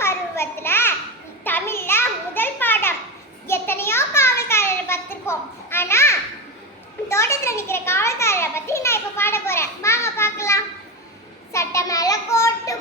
பருவத்துல தமிழ்ல முதல் பாடம். எத்தனையோ காவல்காரரை பார்த்திருக்கோம். ஆனா தோட்டத்துல நிக்கிற காவல்காரரை பத்தி நான் இப்ப பாட போறேன். வாங்க பார்க்கலாம். சட்டை மேல கோட்டு